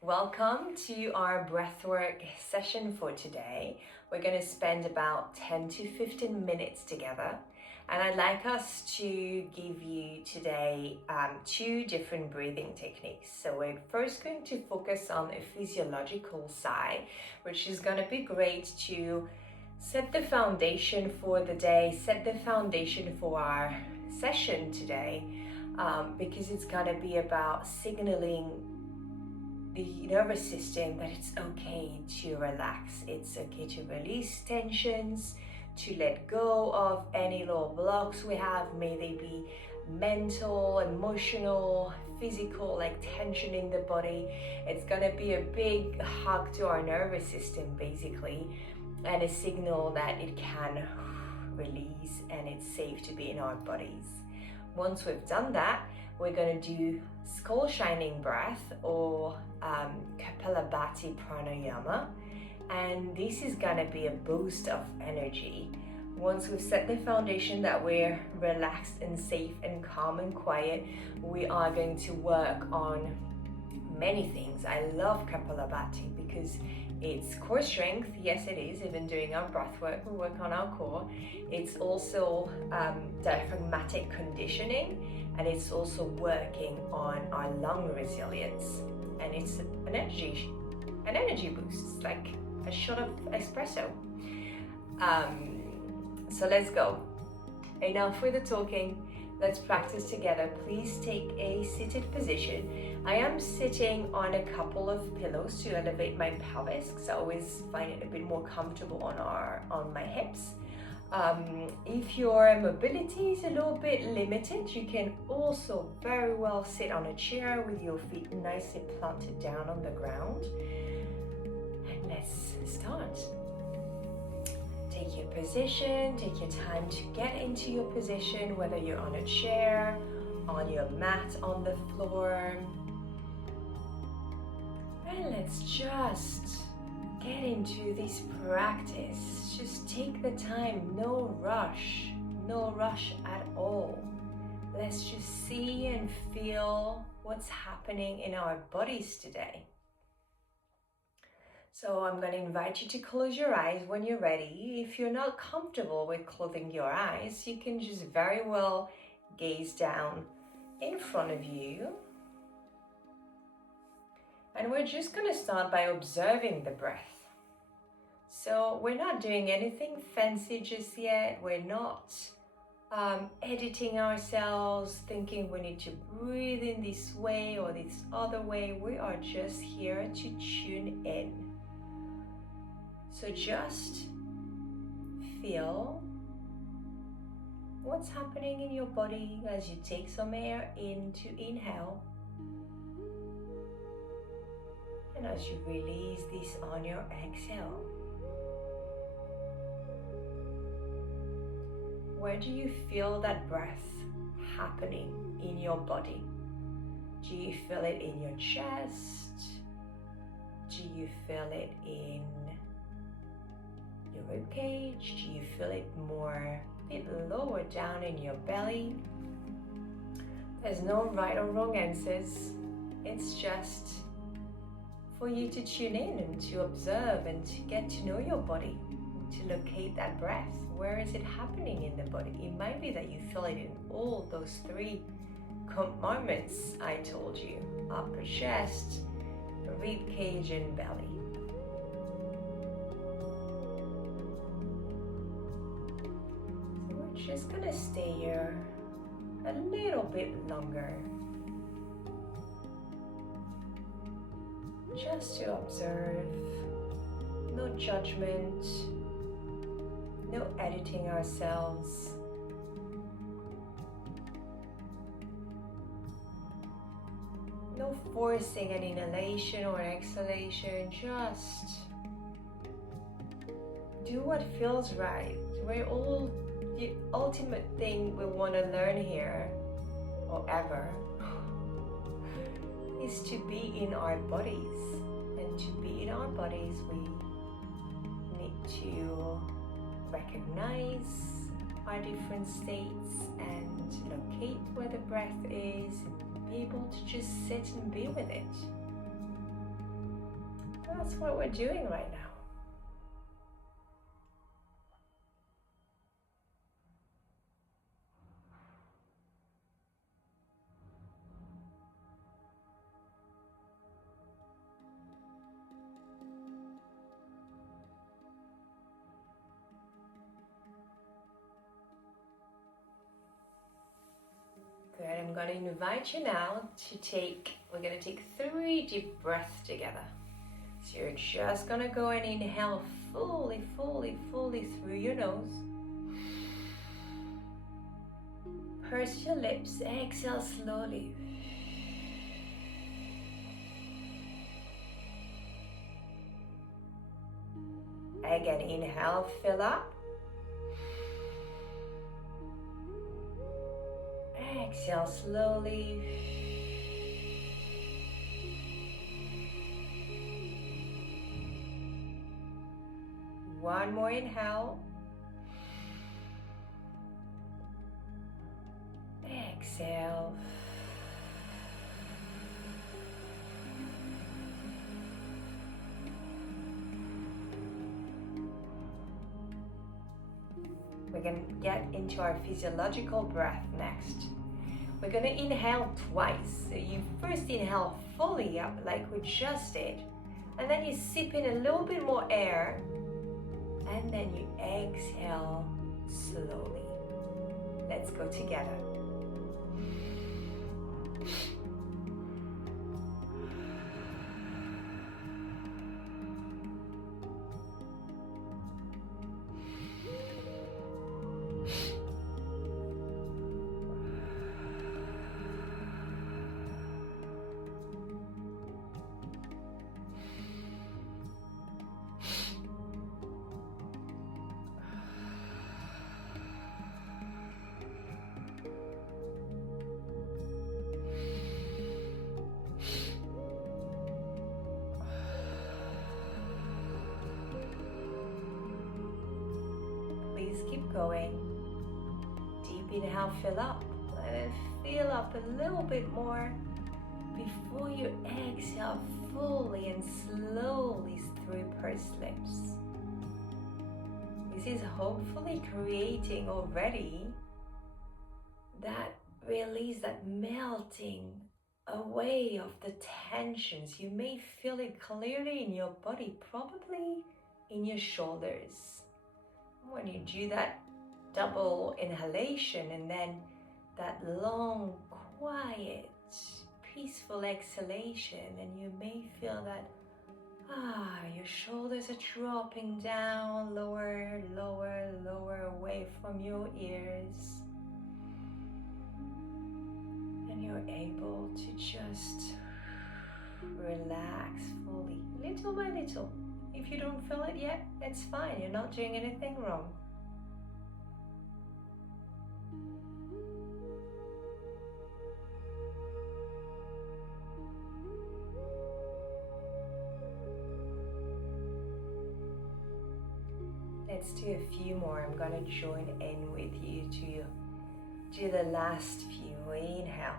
Welcome to our breathwork session for today. We're going to spend about 10 to 15 minutes together, and I'd like us to give you today two different breathing techniques. So we're first going to focus on a physiological sigh, which is going to be great to set the foundation for the day, set the foundation for our session today, because it's going to be about signaling the nervous system that it's okay to relax, it's okay to release tensions, to let go of any little blocks we have, may they be mental, emotional, physical, like tension in the body. It's gonna be a big hug to our nervous system basically, and a signal that it can release and it's safe to be in our bodies. Once we've done that, we're going to do skull shining breath or Kapalabhati pranayama, and this is going to be a boost of energy. Once we've set the foundation that we're relaxed and safe and calm and quiet, we are going to work on many things. I love Kapalabhati because it's core strength. Yes, it is. Even doing our breath work, we work on our core. It's also diaphragmatic conditioning, and it's also working on our lung resilience. And it's an energy boost. It's like a shot of espresso. So let's go. Enough with the talking. Let's practice together. Please take a seated position. I am sitting on a couple of pillows to elevate my pelvis, because I always find it a bit more comfortable on my hips. If your mobility is a little bit limited, you can also very well sit on a chair with your feet nicely planted down on the ground. And let's start. Take your position, take your time to get into your position, whether you're on a chair, on your mat, on the floor. And let's just get into this practice. Just take the time, no rush at all. Let's just see and feel what's happening in our bodies today. So I'm going to invite you to close your eyes when you're ready. If you're not comfortable with closing your eyes, you can just very well gaze down in front of you. And we're just going to start by observing the breath. So we're not doing anything fancy just yet. We're not editing ourselves, thinking we need to breathe in this way or this other way. We are just here to tune in. So just feel what's happening in your body as you take some air in to inhale. And as you release this on your exhale. Where do you feel that breath happening in your body? Do you feel it in your chest? Do you feel it in your rib cage? Do you feel it more a bit lower down in your belly? There's no right or wrong answers. It's just for you to tune in and to observe and to get to know your body, to locate that breath. Where is it happening in the body? It might be that you feel it in all those three compartments I told you: upper chest, rib cage, and belly. So we're just gonna stay here a little bit longer, just to observe. No judgment, no editing ourselves. No forcing an inhalation or exhalation, just do what feels right. The ultimate thing we want to learn here, or ever, is to be in our bodies. And to be in our bodies, we need to recognize our different states and locate where the breath is and be able to just sit and be with it. That's what we're doing right now. Good, I'm going to invite you now we're going to take 3 deep breaths together. So you're just going to go and inhale fully through your nose. Purse your lips, exhale slowly. Again, inhale, fill up. Exhale slowly. One more inhale. Exhale. We're going to get into our physiological breath next. We're going to inhale twice. So you first inhale fully up like we just did, and then you sip in a little bit more air, and then you exhale slowly. Let's go together. Keep going. Deep inhale, fill up, and then fill up a little bit more before you exhale fully and slowly through pursed lips. This is hopefully creating already that release, that melting away of the tensions. You may feel it clearly in your body, probably in your shoulders. When you do that double inhalation and then that long, quiet, peaceful exhalation, and you may feel that your shoulders are dropping down, lower, lower, lower, away from your ears, and you're able to just relax fully, little by little. If you don't feel it yet, it's fine. You're not doing anything wrong. Let's do a few more. I'm going to join in with you to do the last few. Inhale.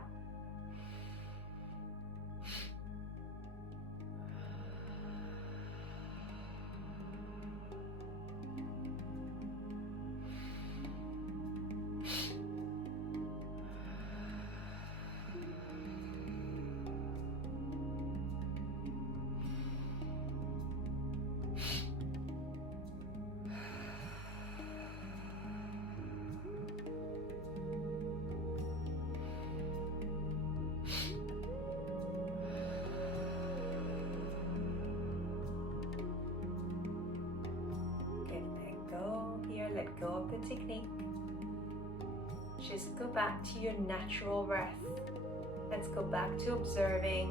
Let go of the technique. Just go back to your natural breath. Let's go back to observing.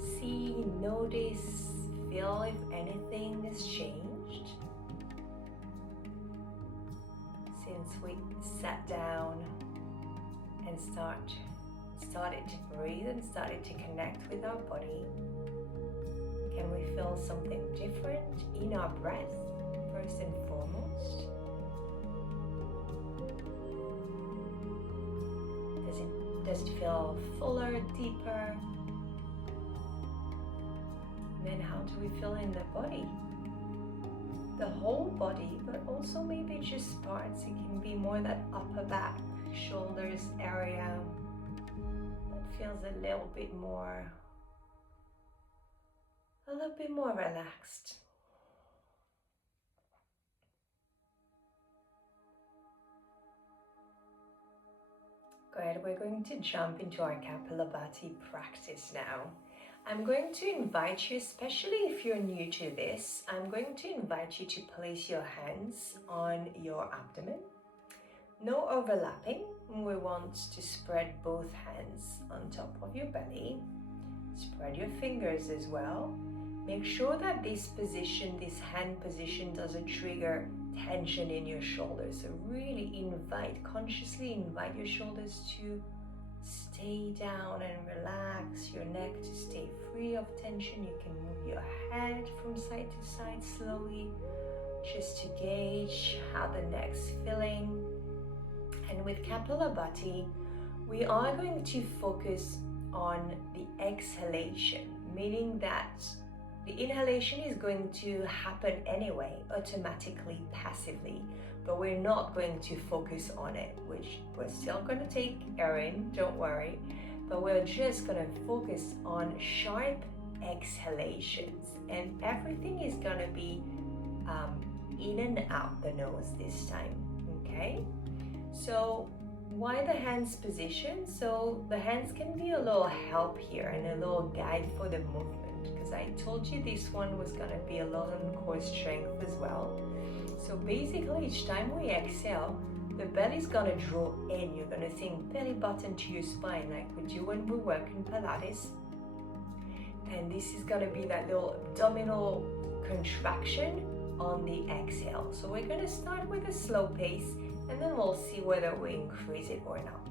See, notice, feel if anything has changed since we sat down and started to breathe and started to connect with our body. Can we feel something different in our breath? First and foremost, does it feel fuller, deeper? how do we feel in the body? The whole body, but also maybe just parts. It can be more that upper back, shoulders area that feels a little bit more relaxed. Great, we're going to jump into our Kapalabhati practice now. I'm going to invite you, especially if you're new to this, I'm going to invite you to place your hands on your abdomen. No overlapping. We want to spread both hands on top of your belly. Spread your fingers as well. Make sure that this position, this hand position, doesn't trigger tension in your shoulders. So really consciously invite your shoulders to stay down and relax, your neck to stay free of tension. You can move your head from side to side slowly, just to gauge how the neck's feeling. And with Kapalabhati, we are going to focus on the exhalation, meaning that the inhalation is going to happen anyway, automatically, passively, but we're not going to focus on it, which we're still going to take air in, don't worry, but we're just going to focus on sharp exhalations, and everything is going to be in and out the nose this time, okay? So why the hands position? So the hands can be a little help here and a little guide for the movement, because I told you this one was going to be a lot on core strength as well. So basically each time we exhale, the belly's going to draw in. You're going to think belly button to your spine like we do when we work in Pilates. And this is going to be that little abdominal contraction on the exhale. So we're going to start with a slow pace, and then we'll see whether we increase it or not.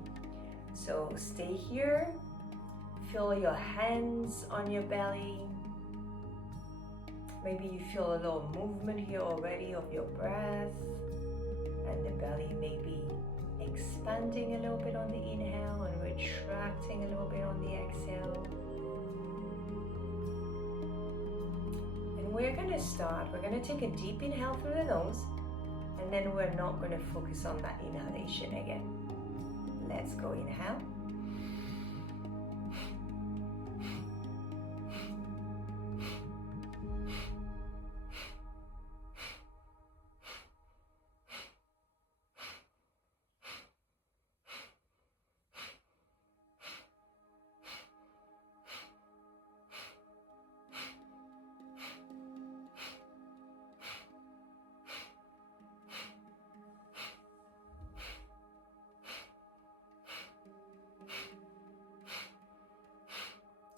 So stay here, feel your hands on your belly. Maybe you feel a little movement here already of your breath, and the belly may be expanding a little bit on the inhale and retracting a little bit on the exhale. And we're going to start, we're going to take a deep inhale through the nose, and then we're not going to focus on that inhalation again. Let's go, inhale.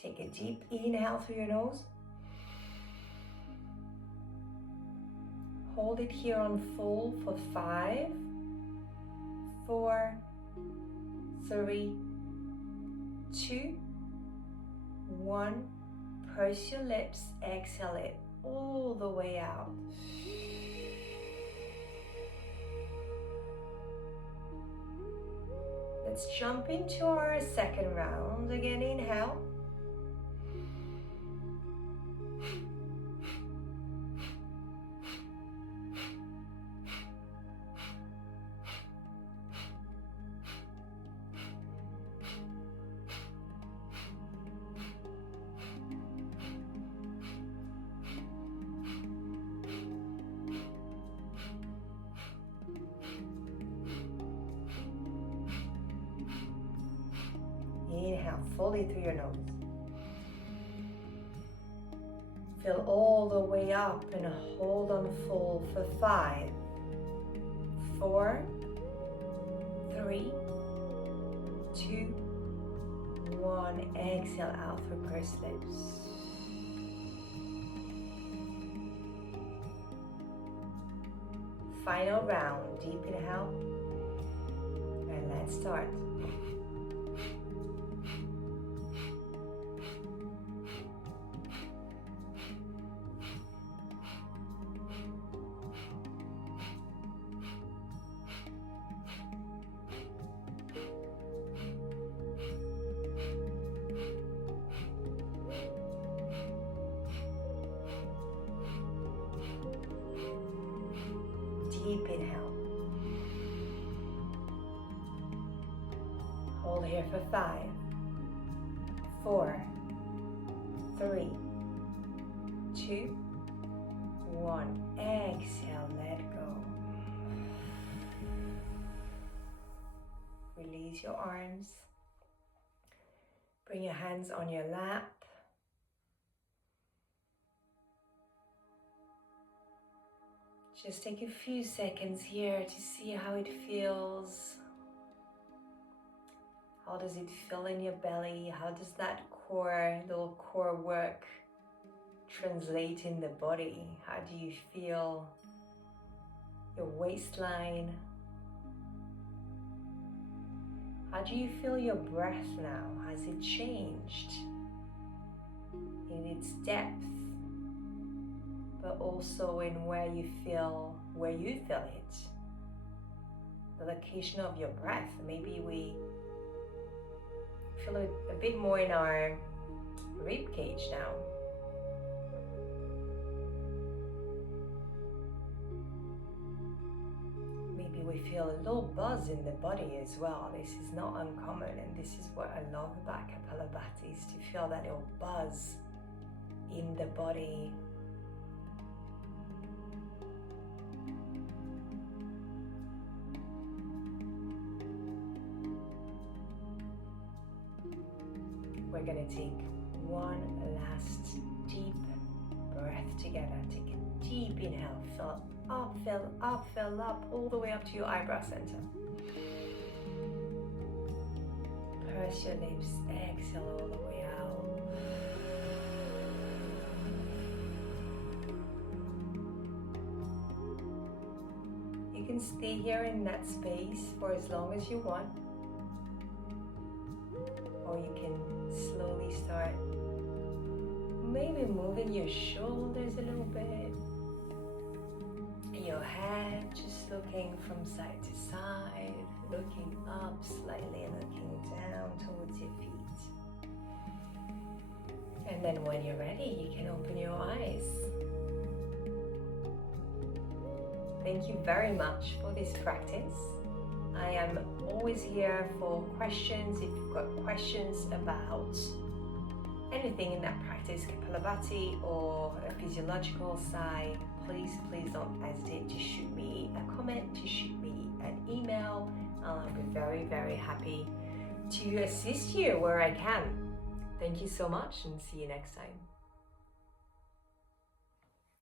Take a deep inhale through your nose. Hold it here on full for 5, 4, 3, 2, 1. Purse your lips, exhale it all the way out. Let's jump into our second round. Again, inhale. Inhale fully through your nose. Fill all the way up and hold on full for 5, 4, 3, 2, 1. Exhale out through pursed lips. Final round. Deep inhale. And let's start. deep inhale. Hold here for 5, 4, 3, 2, 1. Exhale, let go. Release your arms. Bring your hands on your lap. Just take a few seconds here to see how it feels. How does it feel in your belly? How does that little core work translate in the body? How do you feel your waistline? How do you feel your breath now? Has it changed in its depth, but also in where you feel it? The location of your breath. Maybe we feel a bit more in our rib cage now. Maybe we feel a little buzz in the body as well. This is not uncommon, and this is what I love about Kapalabhati, is to feel that little buzz in the body. We're going to take one last deep breath together. Take a deep inhale. Fill up, fill up, fill up, all the way up to your eyebrow center. Purse your lips. Exhale all the way out. You can stay here in that space for as long as you want, or you can slowly start maybe moving your shoulders a little bit, your head just looking from side to side, looking up slightly, looking down towards your feet. And then when you're ready, you can open your eyes. Thank you very much for this practice. I am always here for questions. If you've got questions about anything in that practice, Kapalabhati or a physiological sigh, please don't hesitate to shoot me a comment, to shoot me an email. I'll be very, very happy to assist you where I can. Thank you so much, and see you next time.